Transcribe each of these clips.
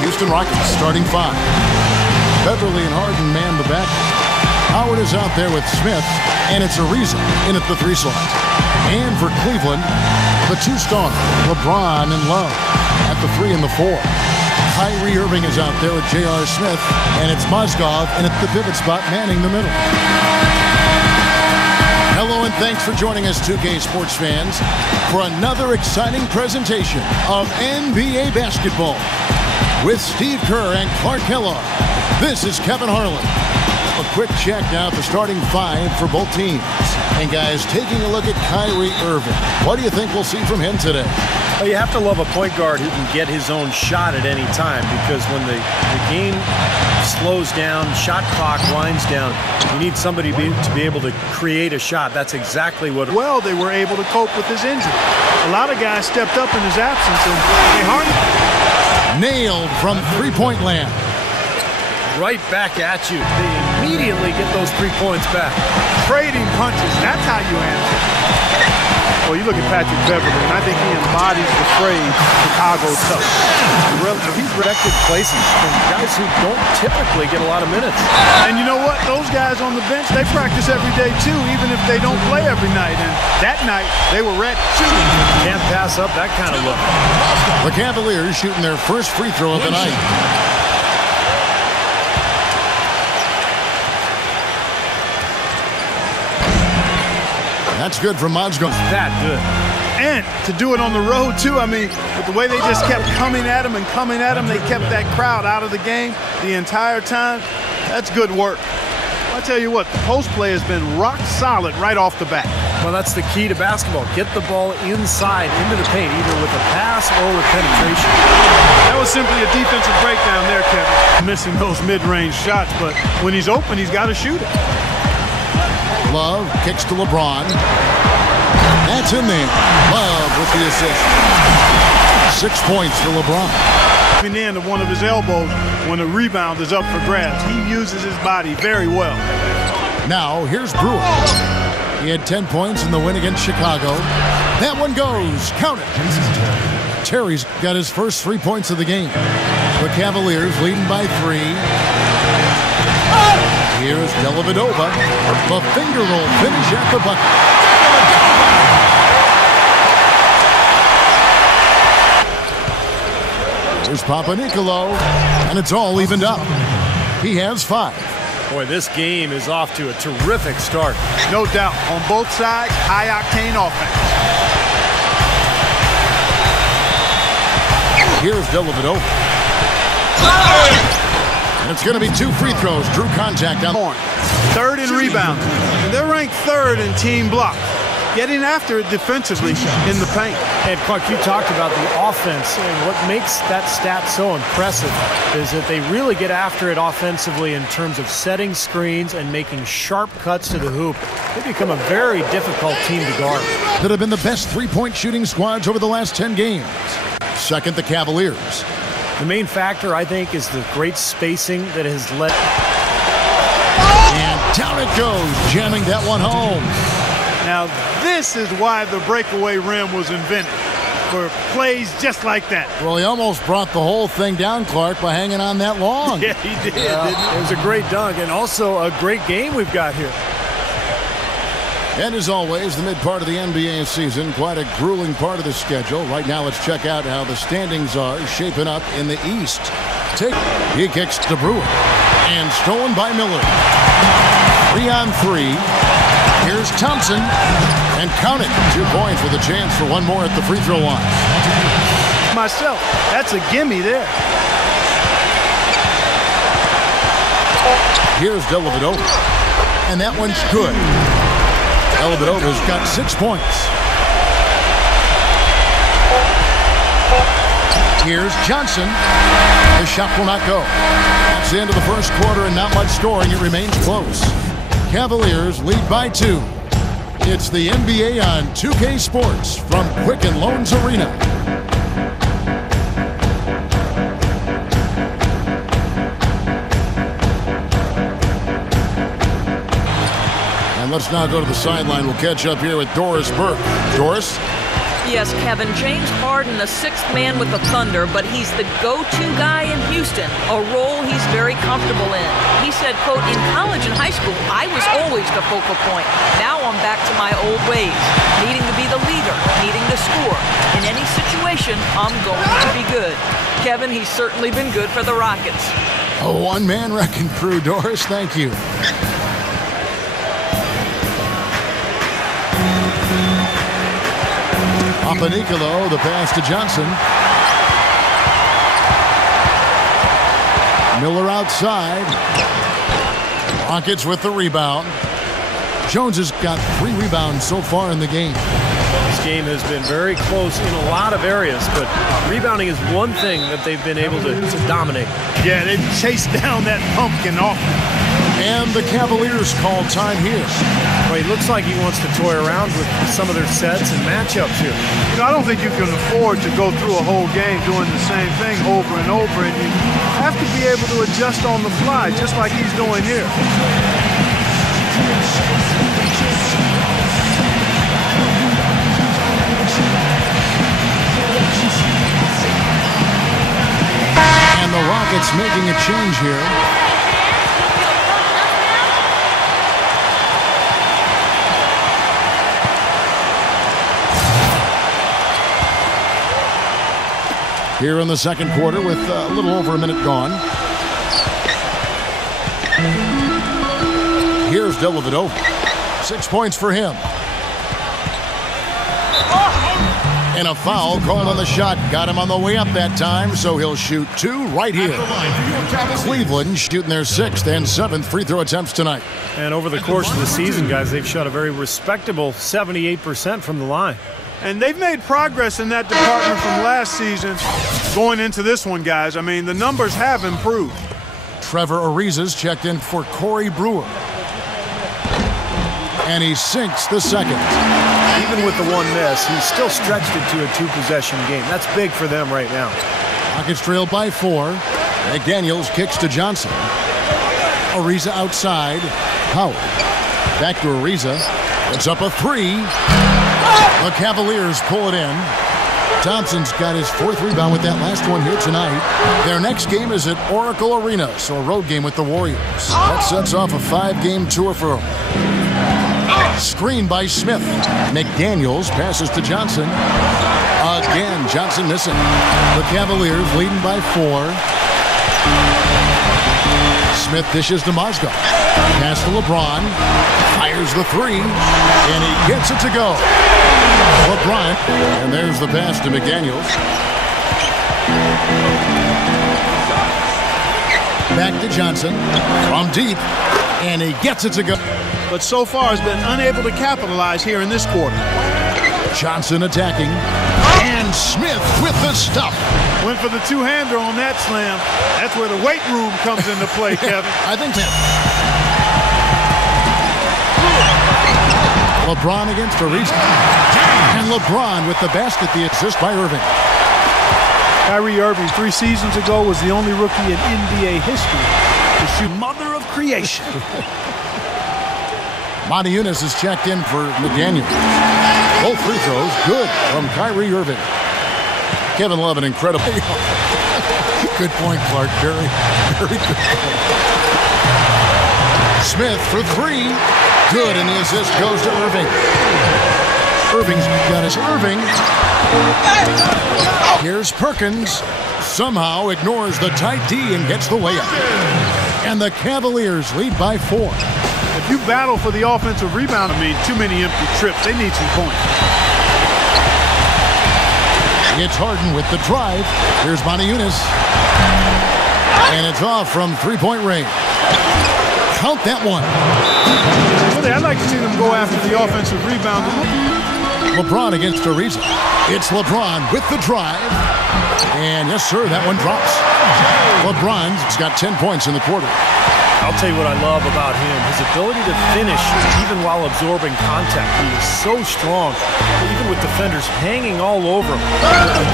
Houston Rockets starting five. Beverly and Harden man the back. Howard is out there with Smith, and it's Ariza in at the 3 slot. And for Cleveland, the 2-star, LeBron and Love at the 3 and the 4. Kyrie Irving is out there with J.R. Smith, and it's Mozgov in at the pivot spot manning the middle. Hello and thanks for joining us, 2K Sports fans, for another exciting presentation of NBA basketball. With Steve Kerr and Clark Kellogg, this is Kevin Harlan. A quick check now at the starting five for both teams. And guys, taking a look at Kyrie Irving, what do you think we'll see from him today? Well, you have to love a point guard who can get his own shot at any time, because when the game slows down, shot clock winds down, you need somebody to be able to create a shot. That's exactly what... Well, they were able to cope with his injury. A lot of guys stepped up in his absence, and they hardly... Nailed from three-point land. Right back at you. They immediately get those 3 points back. Trading punches, that's how you answer. Well, you look at Patrick Beverly, and I think he embodies the phrase Chicago tough. He's respected places from guys who don't typically get a lot of minutes. And you know what? Those guys on the bench, they practice every day too, even if they don't play every night. And that night, they were ready. Can't pass up that kind of look. The Cavaliers shooting their first free throw of the night. That's good from Mozgov. That good. And to do it on the road, too. I mean, with the way they just kept coming at him and coming at him, they kept that crowd out of the game the entire time. That's good work. I tell you what, the post play has been rock solid right off the bat. Well, that's the key to basketball. Get the ball inside, into the paint, either with a pass or with penetration. That was simply a defensive breakdown there, Kevin. Missing those mid-range shots, but when he's open, he's got to shoot it. Love kicks to LeBron. That's in there. Love with the assist. 6 points for LeBron. In the end of one of his elbows when the rebound is up for grabs. He uses his body very well. Now, here's Brewer. He had 10 points in the win against Chicago. That one goes. Count it. Terry's got his first 3 points of the game. The Cavaliers leading by 3. Here's Dellavedova. The finger roll finish at the bucket. Here's Papanicolaou, and it's all evened up. He has 5. Boy, this game is off to a terrific start. No doubt. On both sides, high-octane offense. Here's Dellavedova. And it's going to be 2 free throws. Drew contact on. Third in rebounds. And they're ranked 3rd in team blocks. Getting after it defensively in the paint. And Clark, you talked about the offense, and what makes that stat so impressive is that they really get after it offensively in terms of setting screens and making sharp cuts to the hoop. They become a very difficult team to guard. That have been the best 3-point shooting squads over the last 10 games. Second, the Cavaliers. The main factor, I think, is the great spacing that has led. And down it goes, jamming that one home. Now, this is why the breakaway rim was invented, for plays just like that. Well, he almost brought the whole thing down, Clark, by hanging on that long. Yeah, he did, didn't he? it was a great dunk, and also a great game we've got here. And as always, the mid part of the NBA season, quite a grueling part of the schedule. Right now, let's check out how the standings are shaping up in the East. He kicks to Brewer, and stolen by Miller. 3 on 3. Here's Thompson, and count it. 2 points with a chance for one more at the free throw line. Myself, that's a gimme there. Here's Dellavedova, and that one's good. Dellavedova's got 6 points. Here's Johnson. The shot will not go. That's the end of the first quarter, and not much scoring. It remains close. Cavaliers lead by 2. It's the NBA on 2K Sports from Quicken Loans Arena. And let's now go to the sideline. We'll catch up here with Doris Burke. Doris? Yes, Kevin, James Harden, the sixth man with the Thunder, but he's the go-to guy in Houston, a role he's very comfortable in. He said, quote, in college and high school, I was always the focal point. Now I'm back to my old ways, needing to be the leader, needing to score. In any situation, I'm going to be good. Kevin, he's certainly been good for the Rockets. A one-man wrecking crew, Doris. Thank you. Papanicolo, the pass to Johnson. Miller outside. Rockets with the rebound. Jones has got 3 rebounds so far in the game. This game has been very close in a lot of areas, but rebounding is one thing that they've been able to dominate. Yeah, they've chased down that pumpkin often. And the Cavaliers call time here. Well, he looks like he wants to toy around with some of their sets and matchups here. You know, I don't think you can afford to go through a whole game doing the same thing over and over, and you have to be able to adjust on the fly, just like he's doing here. And the Rockets making a change here. Here in the second quarter with a little over a minute gone. Here's Dellavedova. 6 points for him. And a foul called on the shot. Got him on the way up that time, so he'll shoot 2 right here. Cleveland shooting their 6th and 7th free throw attempts tonight. And over the course of the season, guys, they've shot a very respectable 78% from the line. And they've made progress in that department from last season going into this one, guys. I mean, the numbers have improved. Trevor Ariza's checked in for Corey Brewer. And he sinks the second. Even with the one miss, he's still stretched it to a 2-possession game. That's big for them right now. Rockets trail by 4. McDaniels kicks to Johnson. Ariza outside. Howard. Back to Ariza. It's up a 3. The Cavaliers pull it in. Thompson's got his 4th rebound with that last one here tonight. Their next game is at Oracle Arena, so a road game with the Warriors. That sets off a 5-game tour for them. Screen by Smith. McDaniels passes to Johnson. Again, Johnson missing. The Cavaliers leading by 4. Smith dishes to Mozgov. Pass to LeBron. Fires the 3. And he gets it to go. LeBron. And there's the pass to McDaniels. Back to Johnson. From deep. And he gets it to go. But so far has been unable to capitalize here in this quarter. Johnson attacking. And Smith with the stuff. Went for the 2-hander on that slam. That's where the weight room comes into play, Kevin. I think so. LeBron against Ariza. And LeBron with the basket, the assist by Irving. Kyrie Irving 3 seasons ago was the only rookie in NBA history to shoot mother of creation. Monty Eunice is checked in for McDaniel. Both free throws good from Kyrie Irving. Kevin Love, an incredible. Good point, Clark. Very, very good point. Smith for 3. Good, and the assist goes to Irving. Irving's got his Irving. Here's Perkins. Somehow ignores the tight D and gets the layup. And the Cavaliers lead by 4. If you battle for the offensive rebound, I mean, too many empty trips. They need some points. It's Harden with the drive. Here's Monty Eunice. And it's off from 3-point range. Count that one. Really, I'd like to see them go after the offensive rebound. LeBron against Ariza. It's LeBron with the drive. And yes, sir, that one drops. LeBron's got 10 points in the quarter. I'll tell you what I love about him, his ability to finish even while absorbing contact. He is so strong, even with defenders hanging all over him,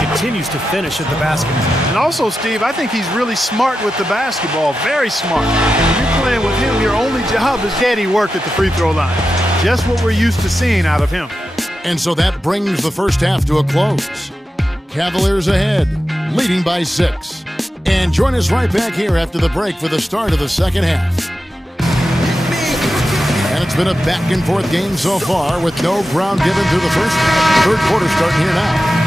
he continues to finish at the basket. And also, Steve, I think he's really smart with the basketball, very smart. When you're playing with him, your only job is steady work at the free throw line. Just what we're used to seeing out of him. And so that brings the first half to a close. Cavaliers ahead, leading by 6. And join us right back here after the break for the start of the second half. And it's been a back-and-forth game so far with no ground given through the third quarter starting here now.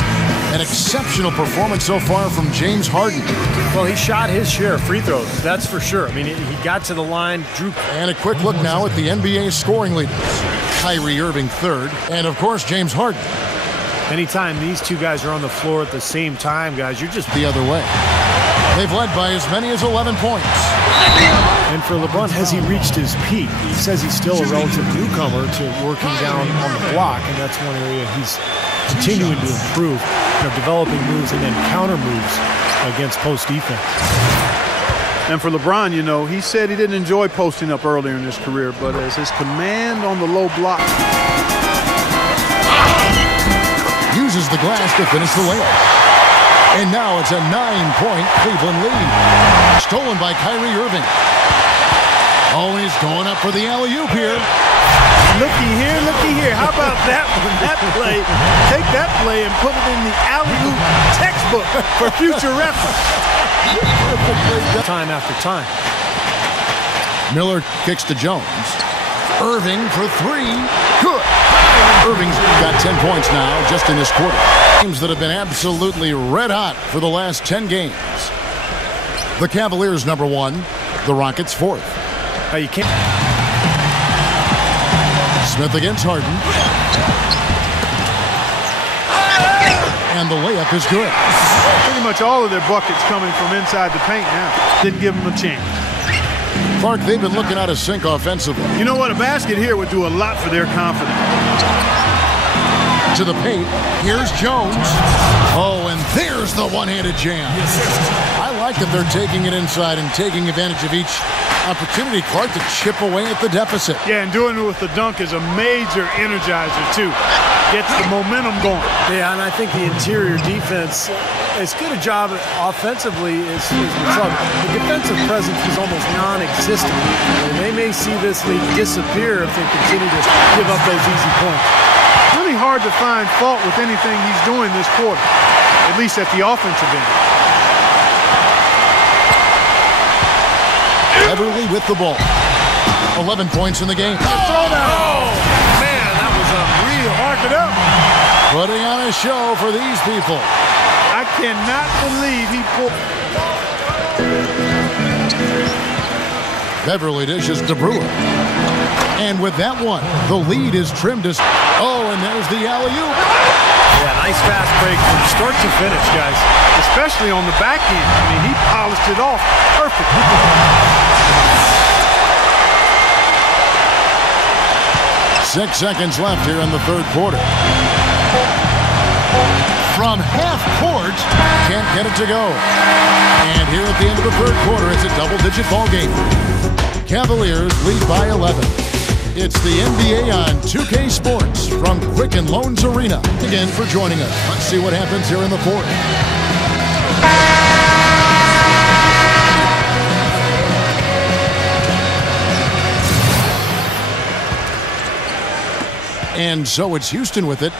An exceptional performance so far from James Harden. Well, he shot his share of free throws, that's for sure. I mean, he got to the line, drew. And a quick look now at the NBA scoring leaders. Kyrie Irving third, and of course James Harden. Anytime these two guys are on the floor at the same time, guys, you're just the other way. They've led by as many as 11 points. And for LeBron, has he reached his peak? He says he's still a relative newcomer to working down on the block, and that's one area he's continuing to improve, developing moves and then counter moves against post defense. And for LeBron, he said he didn't enjoy posting up earlier in his career, but as his command on the low block. Uses the glass to finish the layup. And now it's a 9-point Cleveland lead. Stolen by Kyrie Irving. Oh, he's going up for the alley-oop here. Looky here. How about that one? That play. Take that play and put it in the alley-oop textbook for future reference. Time after time. Miller kicks to Jones. Irving for 3. Good. Irving's got 10 points now just in this quarter. Teams that have been absolutely red hot for the last 10 games. The Cavaliers number 1, the Rockets 4th. You can't. Smith against Harden. And the layup is good. Pretty much all of their buckets coming from inside the paint now. Didn't give them a chance. Clark, they've been looking out of sync offensively. You know what? A basket here would do a lot for their confidence. To the paint. Here's Jones. Oh, and there's the one-handed jam. I like that they're taking it inside and taking advantage of each opportunity, Clark, to chip away at the deficit. Yeah, and doing it with the dunk is a major energizer, too. Gets the momentum going. Yeah, and I think the interior defense, as good a job offensively as Trump, the defensive presence is almost non-existent. And they may see this lead disappear if they continue to give up those easy points. Really hard to find fault with anything he's doing this quarter, at least at the offensive end. Beverly with the ball. 11 points in the game. Throwdown. Oh, man, that was unreal. Mark it up. Putting on a show for these people. I cannot believe he pulled. Beverly dishes to Brewer. And with that one, the lead is trimmed as. Oh, and there's the alley-oop. Yeah, nice fast break from start to finish, guys. Especially on the back end. I mean, he polished it off perfectly. 6 seconds left here in the third quarter. From half court, can't get it to go. And here at the end of the third quarter, it's a double-digit ball game. Cavaliers lead by 11. It's the NBA on 2K Sports from Quicken Loans Arena. Again for joining us. Let's see what happens here in the fourth. And so it's Houston with it.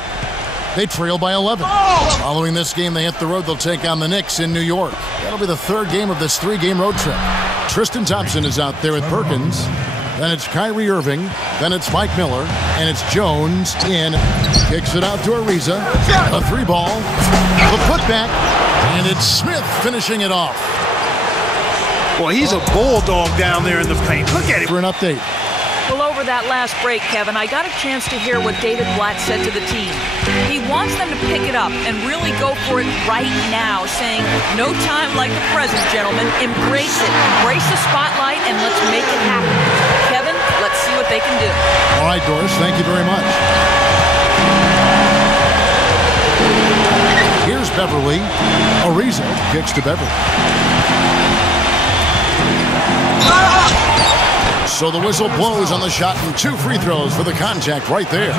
They trail by 11. Following this game, they hit the road. They'll take on the Knicks in New York. That'll be the third game of this 3-game road trip. Tristan Thompson is out there with Perkins. Then it's Kyrie Irving. Then it's Mike Miller. And it's Jones in. Kicks it out to Ariza. A 3-ball. The putback. And it's Smith finishing it off. Boy, he's a bulldog down there in the paint. Look at him. For an update. Well, over that last break, Kevin, I got a chance to hear what David Blatt said to the team. He wants them to pick it up and really go for it right now, saying, no time like the present, gentlemen. Embrace it. Embrace the spotlight, and let's make it happen. Kevin, let's see what they can do. All right, Doris, thank you very much. Here's Beverly. Ariza kicks to Beverly. So the whistle blows on the shot and 2 free throws for the contact right there.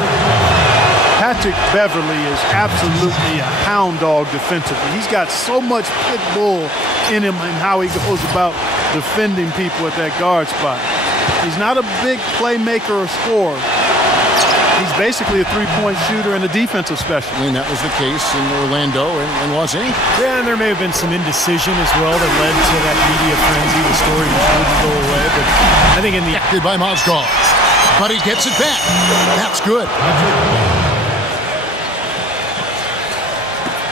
Patrick Beverly is absolutely a hound dog defensively. He's got so much pit bull in him and how he goes about defending people at that guard spot. He's not a big playmaker or scorer. He's basically a three-point shooter and a defensive specialist. I mean, that was the case in Orlando and Los Angeles. Yeah, and there may have been some indecision as well that led to that media frenzy. The story just wouldn't go away. But I think in the Did by Mozgov, but he gets it back. That's good.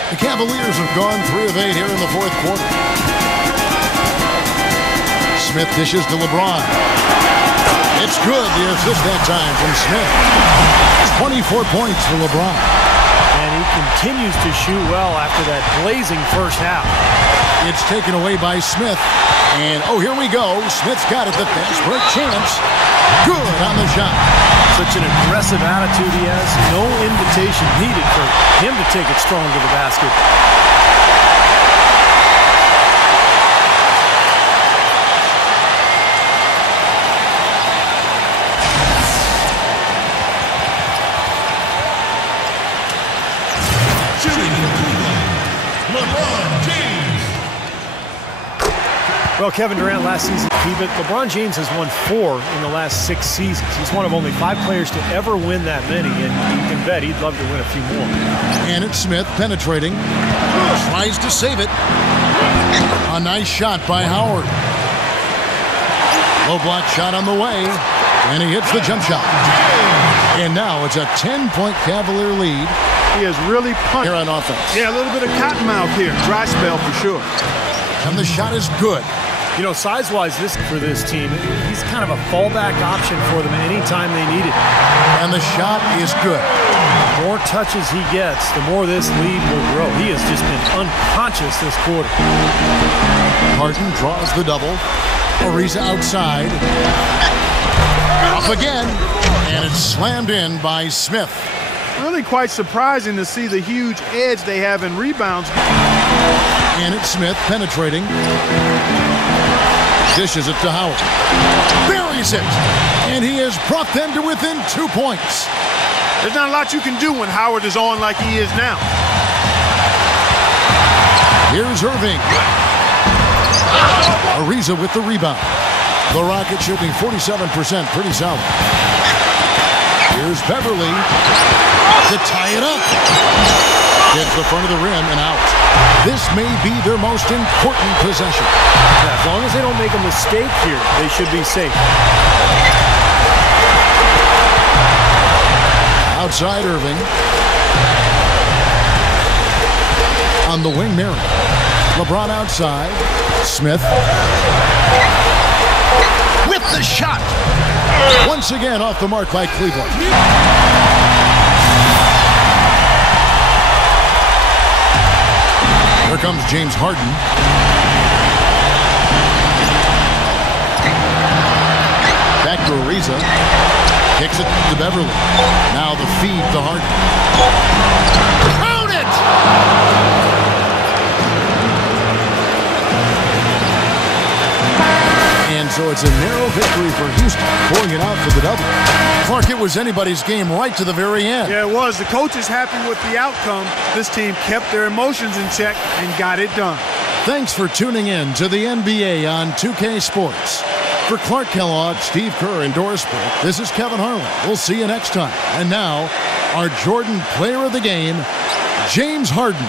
The Cavaliers have gone 3 of 8 here in the fourth quarter. Smith dishes to LeBron. It's good. The assist that time from Smith. 24 points for LeBron. And he continues to shoot well after that blazing first half. It's taken away by Smith. And, oh, here we go. Smith's got it. The desperate chance. Good on the shot. Such an aggressive attitude he has. No invitation needed for him to take it strong to the basket. Well, Kevin Durant last season, but LeBron James has won 4 in the last 6 seasons. He's one of only 5 players to ever win that many, and you can bet he'd love to win a few more. And it's Smith penetrating. Tries to save it. A nice shot by Howard. Low block shot on the way, and he hits the jump shot. And now it's a 10-point Cavalier lead. He has really punched. Here on offense. Yeah, a little bit of cottonmouth here. Dry spell for sure. And the shot is good. You know, size-wise, for this team, he's kind of a fallback option for them anytime they need it. And the shot is good. The more touches he gets, the more this lead will grow. He has just been unconscious this quarter. Harden draws the double. Ariza outside. Up again. And it's slammed in by Smith. Really quite surprising to see the huge edge they have in rebounds. And it's Smith penetrating. Dishes it to Howard. Buries it. And he has brought them to within 2 points. There's not a lot you can do when Howard is on like he is now. Here's Irving. Ariza with the rebound. The Rockets shooting 47%. Pretty solid. Here's Beverly to tie it up. Gets the front of the rim and out. This may be their most important possession. As long as they don't make a mistake here, they should be safe. Outside Irving. On the wing, Mary. LeBron outside. Smith. With the shot. Once again off the mark by Cleveland. Here comes James Harden. Back to Ariza. Kicks it to Beverly. Now the feed to Harden. Count it! And so it's a narrow victory for Houston, pulling it out for the double. Clark, it was anybody's game right to the very end. Yeah, it was. The coach is happy with the outcome. This team kept their emotions in check and got it done. Thanks for tuning in to the NBA on 2K Sports. For Clark Kellogg, Steve Kerr, and Doris Burke, this is Kevin Harlan. We'll see you next time. And now, our Jordan Player of the Game, James Harden.